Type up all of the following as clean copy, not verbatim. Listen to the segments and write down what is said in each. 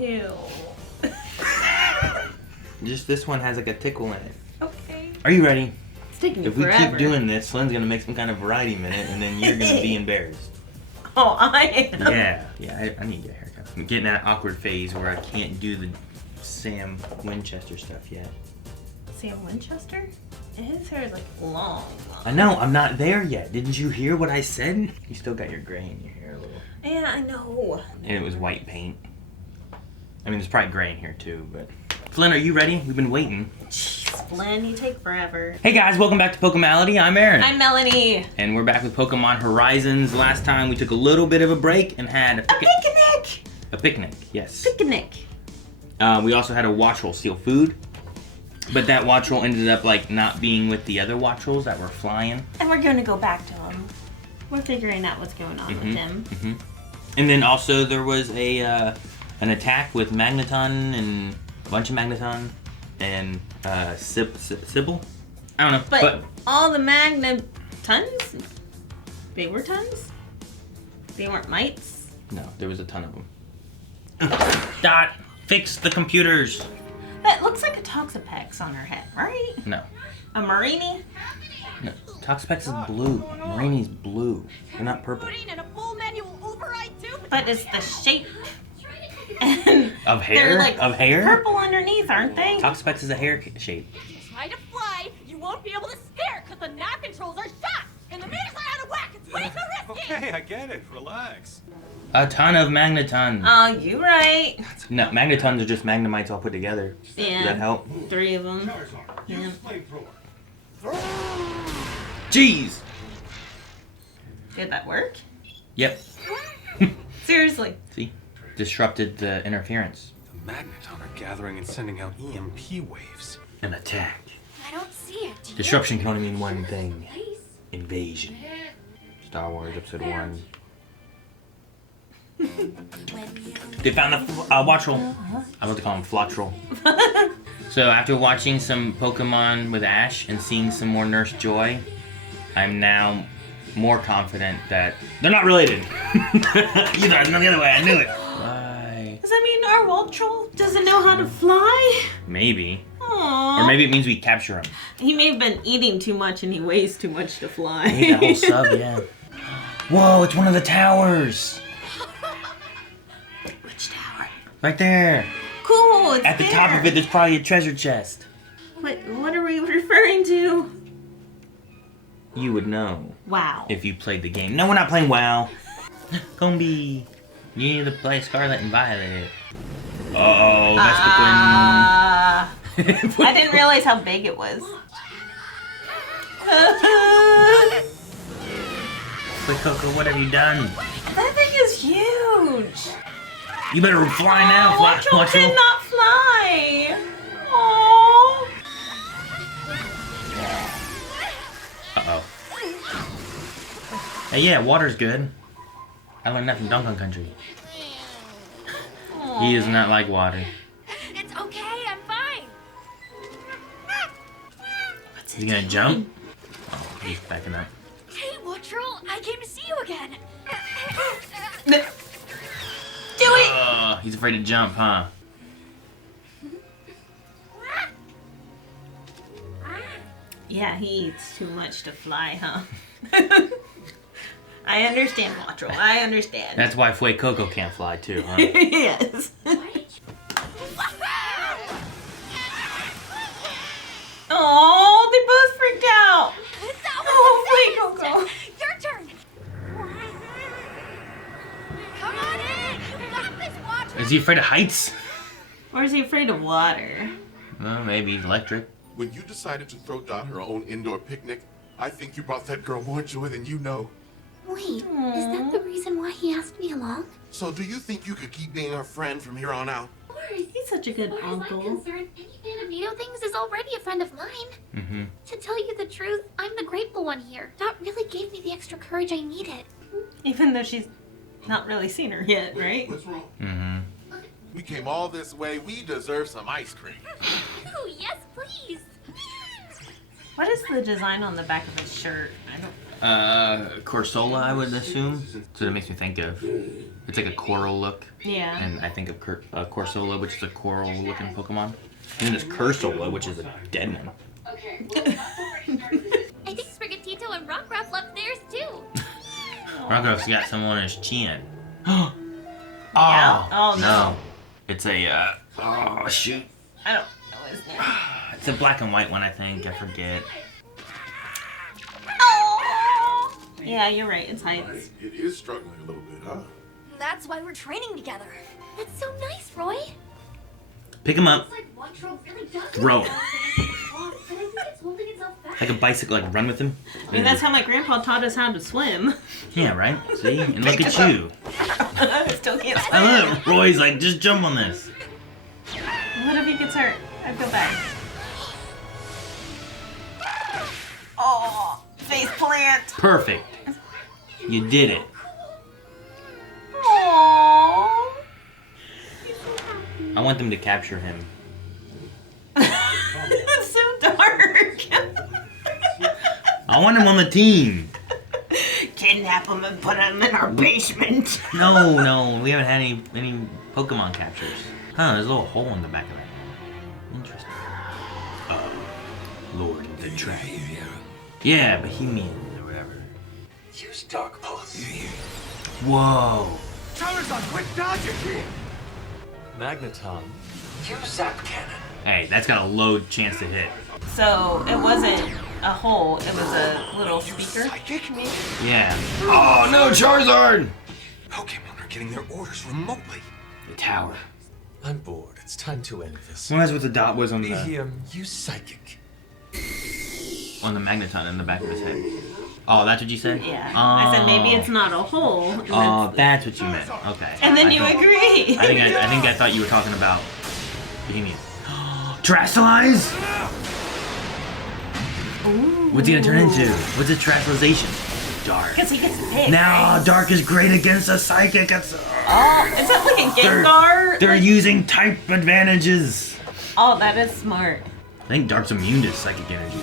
Ew. Just this one has like a tickle in it. Okay. Are you ready? It's taking me If we forever. keep doing this, Lynn's gonna make some kind of variety minute, and then you're gonna be embarrassed. Oh, I am. Yeah. I need to get a haircut. I'm getting that awkward phase where I can't do the Sam Winchester stuff yet. Sam Winchester? His hair is like long. I know. I'm not there yet. Didn't you hear what I said? You still got your gray in your hair a little. Yeah, I know. And it was white paint. I mean, there's probably gray in here too, but. Flynn, are you ready? We've been waiting. Jeez, Flynn, you take forever. Hey guys, welcome back to Pokemality. I'm Aaron. I'm Melanie. And we're back with Pokemon Horizons. Last time we took a little bit of a break and had a picnic! A picnic, yes. Picnic. We also had a Wattrel steal food. But that Wattrel ended up like not being with the other Wattrels that were flying. And we're going to go back to him. We're figuring out what's going on with him. And then also there was a an attack with Magneton and a bunch of Magneton and Sybil. I don't know. But all the Magnetons, they were tons? They weren't mites? No, there was a ton of them. Dot, fix the computers. That looks like a Toxapex on her head, right? No. A Marini? No. Toxapex is blue. Marini's blue. They're not purple. But it's the shape. And of hair? They're like of hair? Purple underneath, aren't they? Toxapex is a hair shape. Try to fly, you won't be able to stare because the nav controls are shot. And the meters are out of whack. It's way too risky. Okay, I get it. Relax. A ton of Magnetons. Oh, you right. No, Magnetons are just Magnemites all put together. Yeah. Does that help? 3 of them. Yeah. Jeez! Did that work? Yep. Seriously. See? Disrupted the interference. The Magneton are gathering and sending out EMP waves. An attack. I don't see it. Disruption can only mean one thing. Invasion. Star Wars Episode 1. They found the Wattrel. I'm about to call him Flottrel. So after watching some Pokemon with Ash and seeing some more Nurse Joy, I'm now more confident that they're not related. You thought it was the other way. I knew it. Why? Does that mean our Wattrel doesn't know how to fly? Maybe. Aww. Or maybe it means we capture him. He may have been eating too much and he weighs too much to fly. He ate that whole sub, yeah. Whoa, it's one of the towers. Which tower? Right there. Cool, it's At the top of it, there's probably a treasure chest. What are we referring to? You would know. WoW. If you played the game. No, we're not playing WoW. Combi. You need to play Scarlet and Violet. Uh-oh, that's I didn't realize how big it was. Wait, Coco, what have you done? That thing is huge. You better fly now, Wattrel Wattrel. cannot fly. Aww. Uh-oh. Hey, yeah, water's good. I learned that from Donkey Kong Country. He does not like water. It's okay, I'm fine. Is he gonna jump? Oh, he's backing up. Hey, Wattrel, I came to see you again. Do it. He's afraid to jump, huh? Yeah, he eats too much to fly, huh? I understand, Wattrel. I understand. That's why Fue Coco can't fly too, huh? Yes. Oh, they both freaked out. Oh, Fue Coco. Your turn. Come on in. You got this, Wattrel. Is he afraid of heights? Or is he afraid of water? Well, maybe he's electric. When you decided to throw Dot her own indoor picnic, I think you brought that girl more joy than you know. Wait, is that the reason why he asked me along? So do you think you could keep being our friend from here on out? Of course. He's such a good As far uncle. as I'm concerned, any fan of Neato things is already a friend of mine. Mm-hmm. To tell you the truth, I'm the grateful one here. Dot really gave me the extra courage I needed. Even though she's not really seen her yet, right? What's wrong? Mm-hmm. We came all this way. We deserve some ice cream. Ooh, yes, please. What is the design on the back of his shirt? I don't. Corsola, I would assume. That's what it makes me think of. It's like a coral look. Yeah. And I think of Corsola, which is a coral-looking Pokemon. And then there's Cursola, which is a dead one. I think Sprigatito and Rockruff love theirs too. Rockruff's got some on his chin. Oh, Yeah? Oh, no. It's a, oh, shoot. I don't know his name. It's a black and white one, I think. I forget. Oh! Yeah, you're right. It's Heights. It is struggling a little bit, huh? That's why we're training together. That's so nice, Roy. Pick him up. Looks like Wattrel really does Throw him. but I think it's holding itself back. Like a bicycle, like run with him. I mean, that's how my grandpa taught us how to swim. Yeah, right? See? And look at you. I still can't swim. I love it. Roy's like, just jump on this. What if he gets hurt? I feel bad. Oh, face plant. Perfect. You did it. Aww. I want them to capture him. It's so dark. I want him on the team. Kidnap him and put him in our basement. No, we haven't had any Pokemon captures. Huh, there's a little hole in the back of it. Interesting. Lord of the Dragon. Yeah, Bohemian or whatever. Use Dark Pulse. Whoa. Charizard, quick dodge here! Magneton. Use Zap Cannon. Hey, that's got a low chance to hit. So it wasn't a hole, it was a little speaker. Psychic? Yeah. Oh no, Charizard! Pokemon are getting their orders remotely. The tower. I'm bored. It's time to end this. Well, that's what the dot was on the Use Psychic. Magneton in the back of his head. Oh, that's what you said? Yeah. I said maybe it's not a hole. and Oh, it's- that's what you meant. Okay. And then I you thought- agree. I think I thought you were talking about Bohemian. Terrasilize? Ooh. What's he gonna turn into? What's his terastallization? Dark. Because he gets big. Now, Dark is great against a psychic. Oh, is that like a Gengar? They're using type advantages. Oh, that is smart. I think Dark's immune to psychic energy.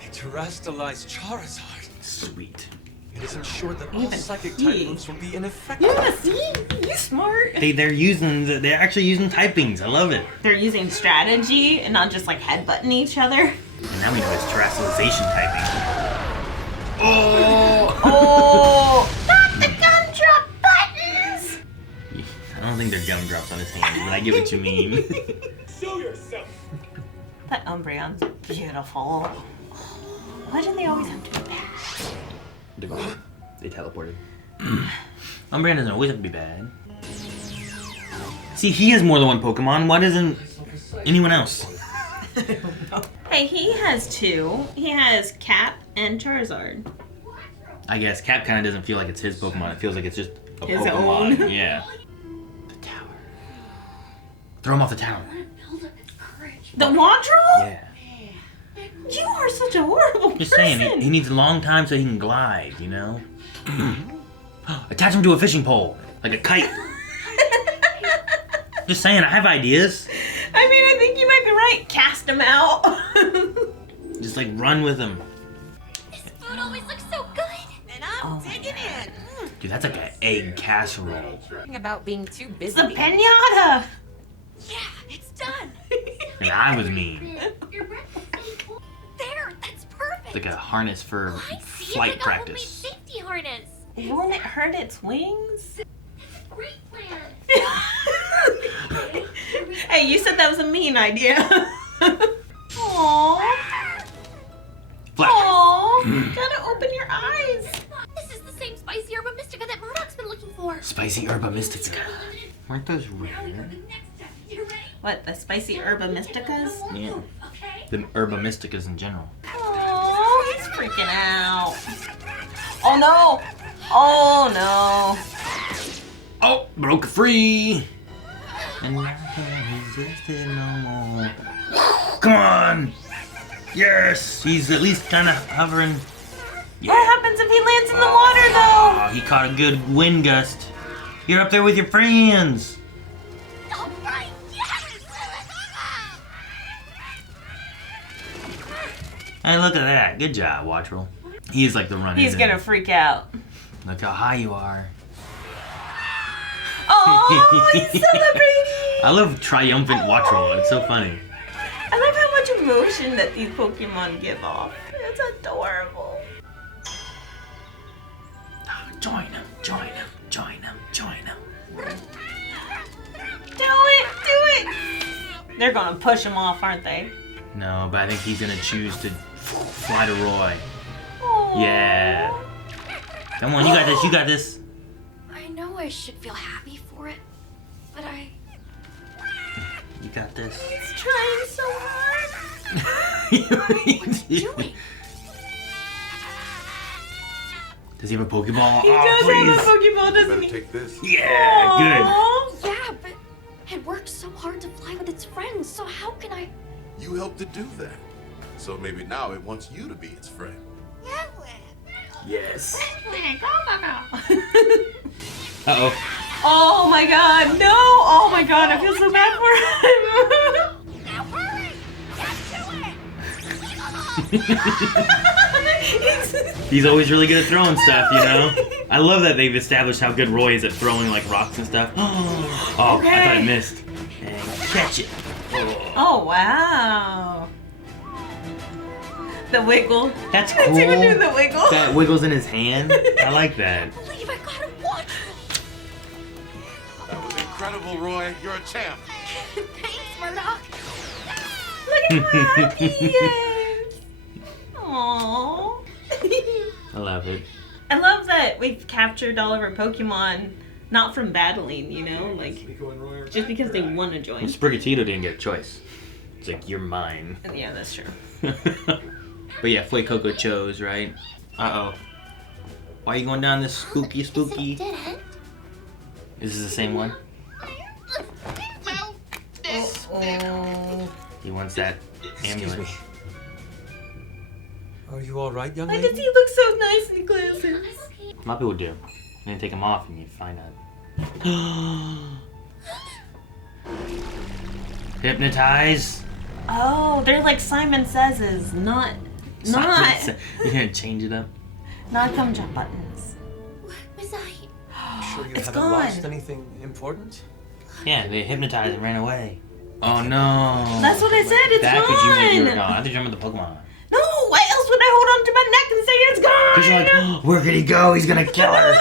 A terastallized Charizard. Sweet. It is ensured that all Even psychic he- type moves will be ineffective. Yeah, see? You smart. They're actually using typings. I love it. They're using strategy and not just like headbutting each other. And now we know it's terastallization typing. Oh! Not the gumdrop buttons! I don't think they're gumdrops on his hands, but I get what you mean. Show yourself. That Umbreon's beautiful. Why do they always have to be bad? They teleported. Umbreon doesn't always have to be bad. See, he has more than one Pokemon. Why doesn't anyone else? Hey, he has two. He has Cap and Charizard. I guess Cap kind of doesn't feel like it's his Pokemon. It feels like it's just a His Pokemon. own. Yeah. The tower. Throw him off the tower. The Wattrel? Yeah. You are such a horrible Just person. saying, he needs a long time so he can glide, you know? Attach him to a fishing pole, like a kite. Just saying, I have ideas. I mean, I think you might be right. Cast him out. Just like run with him. This food always looks so good. And I'm digging in. Dude, that's like an egg casserole. Talking about being too busy. It's the pinata. Yeah, it's done. And I was mean. There, that's perfect. It's like a harness for I see. flight It's like a homemade practice. safety harness. Won't it hurt its wings? Great plan. Hey, you said that was a mean idea. Aww. Flash. Aww. Gotta open your eyes. This is the same spicy herba mystica that Murdoch's been looking for. Spicy Herba Mystica. Weren't those rare? You ready? What, the spicy herba mysticas? Yeah. Okay. The Herba Mysticas in general. Oh, he's freaking out. Oh no! Oh no! Oh, broke free! And I can't resist it no more. Come on! Yes! He's at least kind of hovering. What happens if he lands in the water though? Oh, he caught a good wind gust. You're up there with your friends. All right, yes! I man, look at that. Good job, Wattrel. He's like the runner. He's gonna freak out. Look how high you are. Oh, he's celebrating! I love triumphant Wattrel. It's so funny. I love how much emotion that these Pokemon give off. It's adorable. Join him, join him, join him, join him. Do it! They're gonna push him off, aren't they? No, but I think he's gonna choose to fly to Roy. Aww. Yeah. Come on, you got this, you got this. I know I should feel happy for it, but You got this. He's trying so hard. What's he doing? Does he have a Pokeball? He does please. have a Pokeball, doesn't Better he? take this. Yeah, good. Yeah, but it works so hard to fly with its friends, so how can I... You helped it do that. So maybe now it wants you to be its friend. Yes. Uh-oh. Uh-oh. Oh my god, no! Oh my god, I feel so bad for him. Now hurry! Get to it! He's always really good at throwing stuff, you know? I love that they've established how good Roy is at throwing like rocks and stuff. Oh, Okay. I thought I missed. And catch it. Oh wow. The wiggle. That's Let's cool. see him do the wiggle. That wiggles in his hand. I like that. believe I got a watch. That was incredible, Roy. You're a champ. Thanks, Murdoch. Look at how happy he is. Aww. I love it. I love that we've captured all of our Pokemon not from battling, you know, like just because they want to join. Well, Sprigatito didn't get a choice. It's like, you're mine. Yeah, that's true. But yeah, Fuecoco chose, right? Uh-oh. Why are you going down this spooky? Is Is this the same one? Oh. He wants that Excuse amulet. me. Are you all right, young Why lady? does he look so nice in glasses? A lot of people do. And then take them off and you find out. Hypnotize. Oh, they're like Simon Says, not You're gonna change it up. not thumb jump buttons. Was I... Sure you It's haven't gone. lost anything important? Yeah, they hypnotized and ran away. Oh no. That's what I said. It's That could you make you were gone. gone. I think you're with the Pokemon. No, why else would I hold on to my neck and say it's gone? Because you're like, oh, where could he go? He's gonna kill her.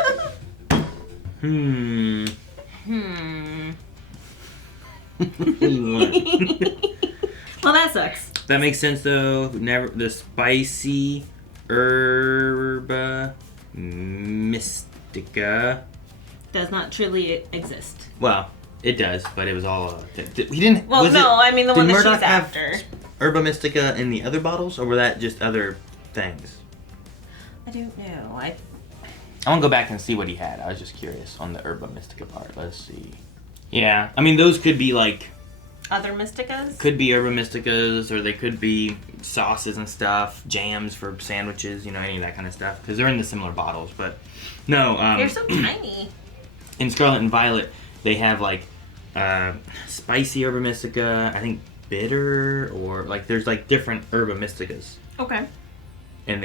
Well, that sucks. That makes sense though. Never the spicy herba mystica. Does not truly exist. Well, it does, but it was all. We didn't. Well, was no, it, I mean the did one that Murdoch she's have after. Herba mystica in the other bottles, or were that just other things? I don't know. I want to go back and see what he had. I was just curious on the Herba mystica part. Let's see. Yeah, I mean those could be like. Other Mysticas? Could be Herba mysticas, or they could be sauces and stuff, jams for sandwiches, you know, any of that kind of stuff, because they're in the similar bottles. But no, They're so tiny. in Scarlet and Violet, they have like spicy Herba mystica, I think bitter, or like there's like different Herba mysticas, Okay. and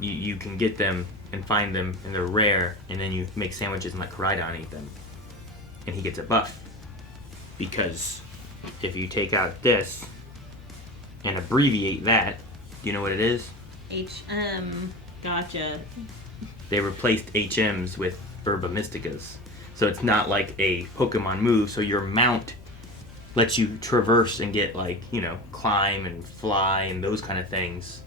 you can get them and find them, and they're rare, and then you make sandwiches and let Koridon eat them, and he gets a buff because. If you take out this and abbreviate that, do you know what it is? HM. Gotcha. They replaced HMs with Herba Mysticas. So it's not like a Pokemon move, so your mount lets you traverse and get like, you know, climb and fly and those kind of things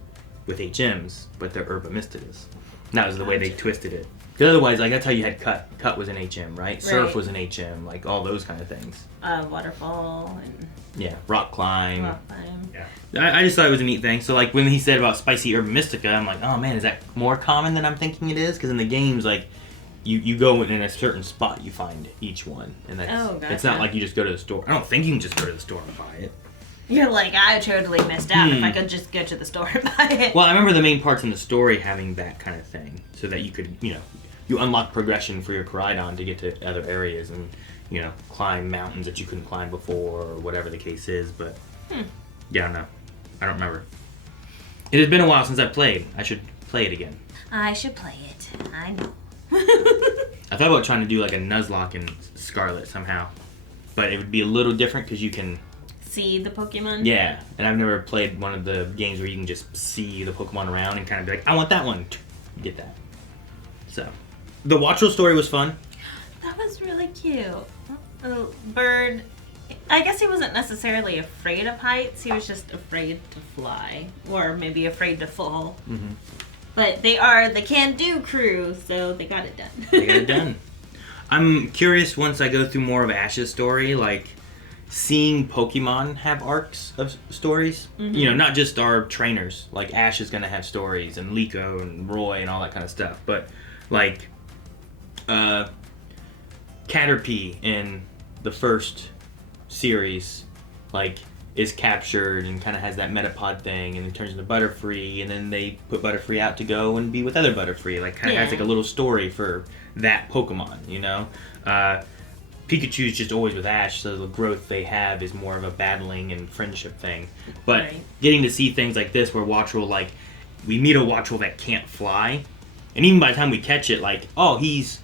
with HMs, but they're Herba Mysticas. And that was the way they twisted it. Because otherwise, like, that's how you had Cut. Cut was an HM, right? Surf was an HM, like all those kind of things. Waterfall and Yeah, rock climb. rock climb. Yeah. I just thought it was a neat thing. So, like, when he said about spicy Herba Mystica, I'm like, oh man, is that more common than I'm thinking it is? Because in the games, like, you go in a certain spot, you find each one. And that's, it's not gotcha. like you just go to the store. I don't think you can just go to the store and buy it. You're like, I totally missed out if I could just go to the store and buy it. Well, I remember the main parts in the story having that kind of thing. So that you could, you know, you unlock progression for your Koridon to get to other areas and, you know, climb mountains that you couldn't climb before or whatever the case is. But, yeah, I don't know. I don't remember. It has been a while since I played. I should play it again. I should play it. I know. I thought about trying to do like a Nuzlocke in Scarlet somehow. But it would be a little different because you can... See the Pokemon? Yeah, and I've never played one of the games where you can just see the Pokemon around and kind of be like, I want that one. You get that. So, the Wattrel story was fun. That was really cute. The bird, I guess he wasn't necessarily afraid of heights. He was just afraid to fly. Or maybe afraid to fall. Mm-hmm. But they are the can-do crew, so they got it done. They got it done. I'm curious once I go through more of Ash's story, like... seeing Pokemon have arcs of stories, you know, not just our trainers. Like Ash is gonna have stories, and Liko and Roy and all that kind of stuff. But like, Caterpie in the first series, like is captured and kind of has that Metapod thing, and it turns into Butterfree, and then they put Butterfree out to go and be with other Butterfree. Like kind of has like a little story for that Pokemon, you know. Pikachu's just always with Ash, so the growth they have is more of a battling and friendship thing. But getting to see things like this where Wattrel, like, we meet a Wattrel that can't fly, and even by the time we catch it, like, oh, he's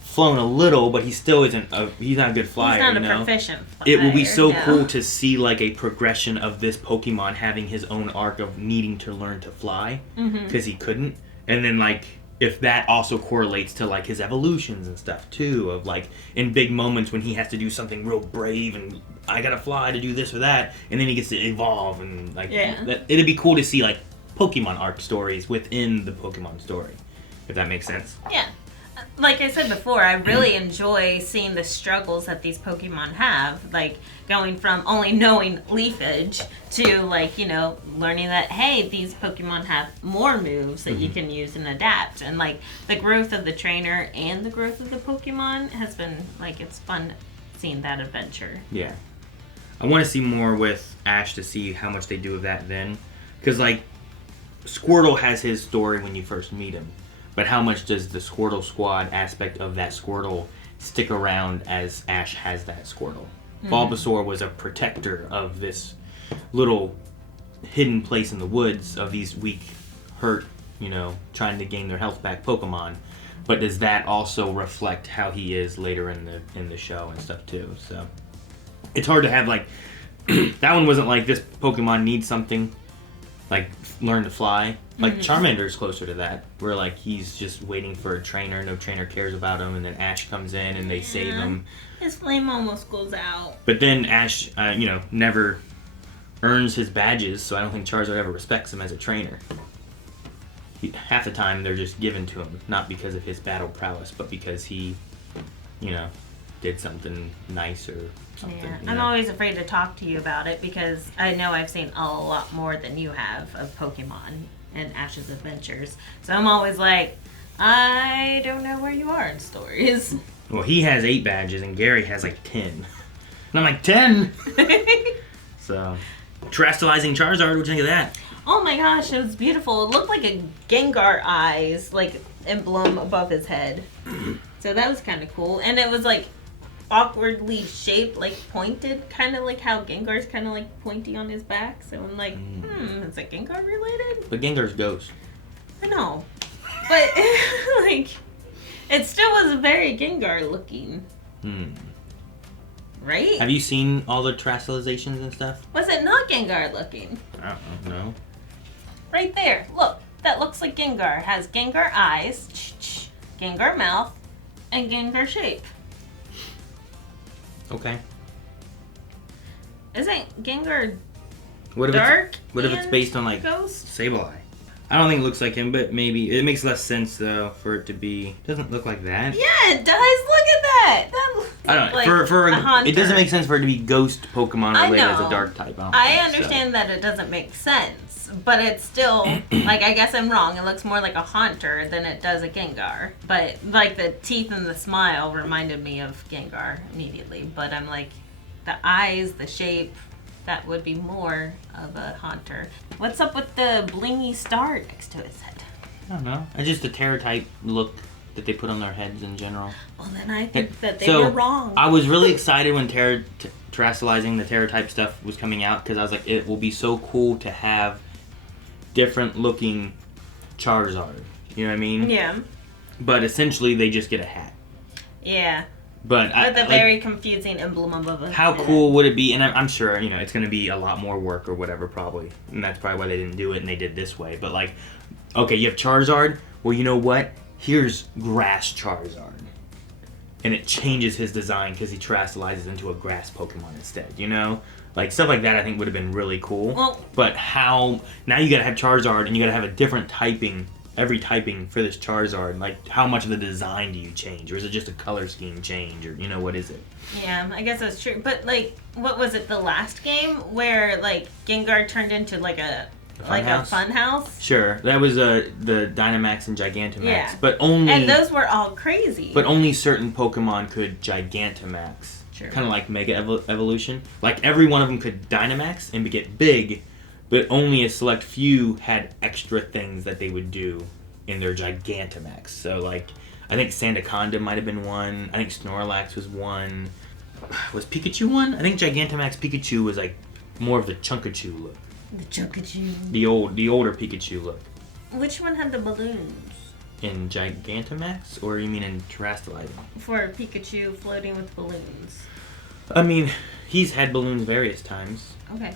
flown a little, but he still isn't he's not a good flyer, he's not you know? a proficient flyer. It will be so cool to see, like, a progression of this Pokemon having his own arc of needing to learn to fly, because he couldn't. And then, like... if that also correlates to like his evolutions and stuff too, of like in big moments when he has to do something real brave and I gotta fly to do this or that, and then he gets to evolve and like it'd be cool to see like Pokemon arc stories within the Pokemon story, if that makes sense. Yeah. Like I said before, I really enjoy seeing the struggles that these Pokemon have, like going from only knowing Leafage to like, you know, learning that, hey, these Pokemon have more moves that you can use and adapt. And like the growth of the trainer and the growth of the Pokemon has been like, it's fun seeing that adventure. Yeah. I want to see more with Ash to see how much they do of that then. Because like Squirtle has his story when you first meet him. But how much does the Squirtle Squad aspect of that Squirtle stick around as Ash has that Squirtle? Bulbasaur was a protector of this little hidden place in the woods of these weak, hurt, you know, trying to gain their health back Pokemon. But does that also reflect how he is later in the show and stuff too? So it's hard to have like that one wasn't like this Pokemon needs something like learn to fly. Like Charmander's closer to that, where like he's just waiting for a trainer, no trainer cares about him, and then Ash comes in and they save him. His flame almost goes out. But then Ash, you know, never earns his badges, so I don't think Charizard ever respects him as a trainer. Half the time they're just given to him, not because of his battle prowess, but because he, you know, did something nice or something. Yeah, you know? I'm always afraid to talk to you about it because I know I've seen a lot more than you have of Pokemon and Ash's adventures. So I'm always like, I don't know where you are in stories. Well, he has 8 badges and Gary has like 10. And I'm like, 10? So, terrestrializing Charizard, what do you think of that? Oh my gosh, it was beautiful. It looked like a Gengar eyes, like, emblem above his head. So that was kind of cool. And it was like awkwardly shaped, like pointed, kind of like how Gengar's kind of like pointy on his back. So I'm like, is it Gengar related? But Gengar's ghost. I know. But, like, it still was very Gengar looking. Right? Have you seen all the terrestrializations and stuff? Was it not Gengar looking? I don't know. Right there. Look. That looks like Gengar. Has Gengar eyes, Gengar mouth, and Gengar shape. Okay. Isn't Gengar What if dark? What if it's based on like ghost? Sableye? I don't think it looks like him, but maybe it makes less sense though for it to be. Doesn't look like that. Yeah, it does. Look at that. That looks I don't know. like For a hunter. it doesn't make sense for it to be ghost Pokemon I related as know. a dark type. I understand that it doesn't make sense, but it's still like I guess I'm wrong. It looks more like a Haunter than it does a Gengar. But like the teeth and the smile reminded me of Gengar immediately. But I'm like the eyes, the shape, that would be more of a Haunter. What's up with the blingy star next to his head? I don't know. It's just the Terra type look that they put on their heads in general. Well, then I think that they So, were wrong. I was really excited when terrestrializing the Terra type stuff was coming out because I was like, it will be so cool to have different looking Charizard. You know what I mean? Yeah. But essentially, they just get a hat. Yeah. But With a very confusing emblem of a... How cool would it be? And I'm sure, you know, it's going to be a lot more work or whatever, probably. And that's probably why they didn't do it and they did this way. But, like, okay, you have Charizard. Well, you know what? Here's Grass Charizard. And it changes his design because he terrestrializes into a grass Pokemon instead, you know? Like, stuff like that I think would have been really cool. Well, but how... Now you got to have Charizard and you got to have a different typing... Every typing for this Charizard, like how much of the design do you change, or is it just a color scheme change, or you know what is it? Yeah, I guess that's true. But like, what was it? The last game where like Gengar turned into like a fun house? Sure, that was the Dynamax and Gigantamax, yeah. But only and those were all crazy. But only certain Pokemon could Gigantamax, sure. Kind of like Mega Evolution. Like every one of them could Dynamax and get big. But only a select few had extra things that they would do in their Gigantamax. So, like, I think Sandaconda might have been one. I think Snorlax was one. Was Pikachu one? I think Gigantamax Pikachu was, like, more of the Chunkachu look. The Chunkachu. The older Pikachu look. Which one had the balloons? In Gigantamax? Or you mean in Terrestrializing? For Pikachu floating with balloons. I mean, he's had balloons various times. Okay.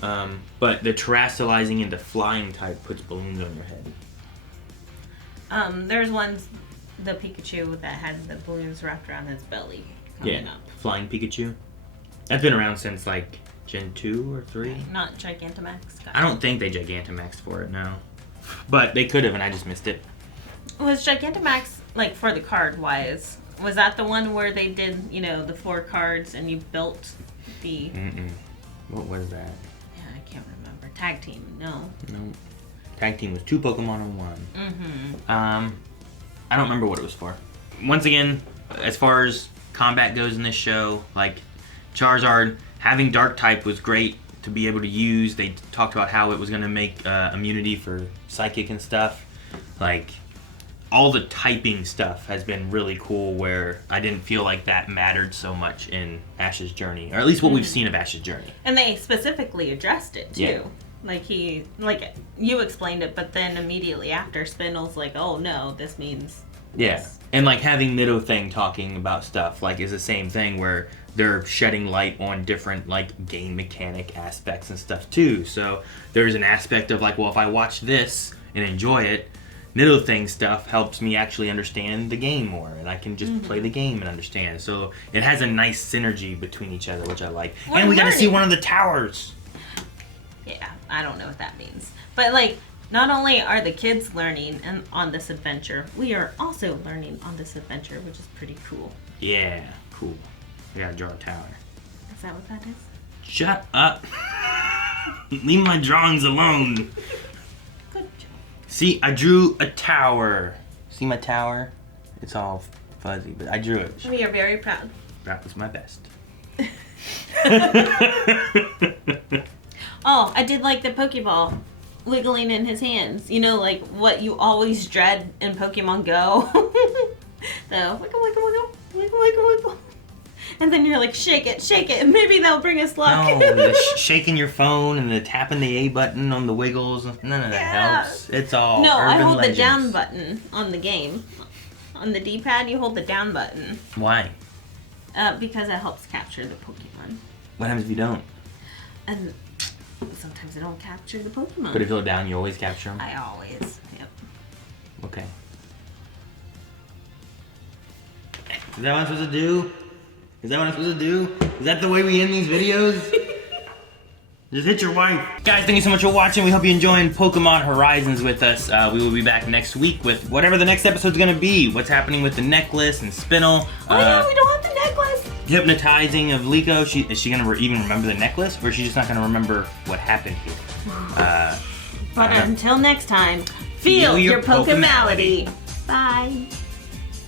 But the terrestrializing into flying type puts balloons on your head. There's ones, the Pikachu that had the balloons wrapped around his belly. Yeah, flying Pikachu. That's been around since like Gen 2 or 3. Not Gigantamax. I don't think they Gigantamaxed for it, no. But they could have, and I just missed it. Was Gigantamax, like, for the card-wise, was that the one where they did, you know, the 4 cards and you built the... What was that? Yeah, I can't remember. Tag team, no. No. Tag team was 2 Pokemon in 1. I don't remember what it was for. Once again, as far as combat goes in this show, like, Charizard, having Dark type was great to be able to use. They talked about how it was going to make immunity for Psychic and stuff. Like, all the typing stuff has been really cool where I didn't feel like that mattered so much in Ash's journey. Or at least what we've seen of Ash's journey. And they specifically addressed it, too. Yeah. Like, you explained it, but then immediately after, Spindle's like, oh, no, this means... Yeah. this. And, like, having Nidothing talking about stuff, like, is the same thing where they're shedding light on different, like, game mechanic aspects and stuff, too. So there's an aspect of, like, well, if I watch this and enjoy it, Nidothing stuff helps me actually understand the game more, and I can just play the game and understand. So it has a nice synergy between each other, which I like. And we got to see one of the towers. Yeah, I don't know what that means. But, like, not only are the kids learning on this adventure, we are also learning on this adventure, which is pretty cool. Yeah, cool. We got to draw a tower. Is that what that is? Shut up. Leave my drawings alone. See, I drew a tower. See my tower? It's all fuzzy, but I drew it. We are very proud. That was my best. Oh, I did like the Pokeball wiggling in his hands. You know, like what you always dread in Pokemon Go. The wiggle, wiggle, wiggle, wiggle, wiggle, wiggle. And then you're like, shake it, and maybe that'll bring us luck. No, the shaking your phone and the tapping the A button on the wiggles, none of that helps. It's all No, urban I hold legends. the down button on the game. On the D-pad, you hold the down button. Why? Because it helps capture the Pokemon. What happens if you don't? And sometimes I don't capture the Pokemon. But if you hold down, you always capture them? I always, yep. Okay. Is that what I'm supposed to do? Is that what I'm supposed to do? Is that the way we end these videos? Just hit your wife. Guys, thank you so much for watching. We hope you're enjoying Pokémon Horizons with us. We will be back next week with whatever the next episode's gonna be. What's happening with the necklace and Spinel. Oh yeah, we don't have the necklace. Hypnotizing of Liko. Is she gonna even remember the necklace? Or is she just not gonna remember what happened here? But until next time, feel your Pokemality. Bye.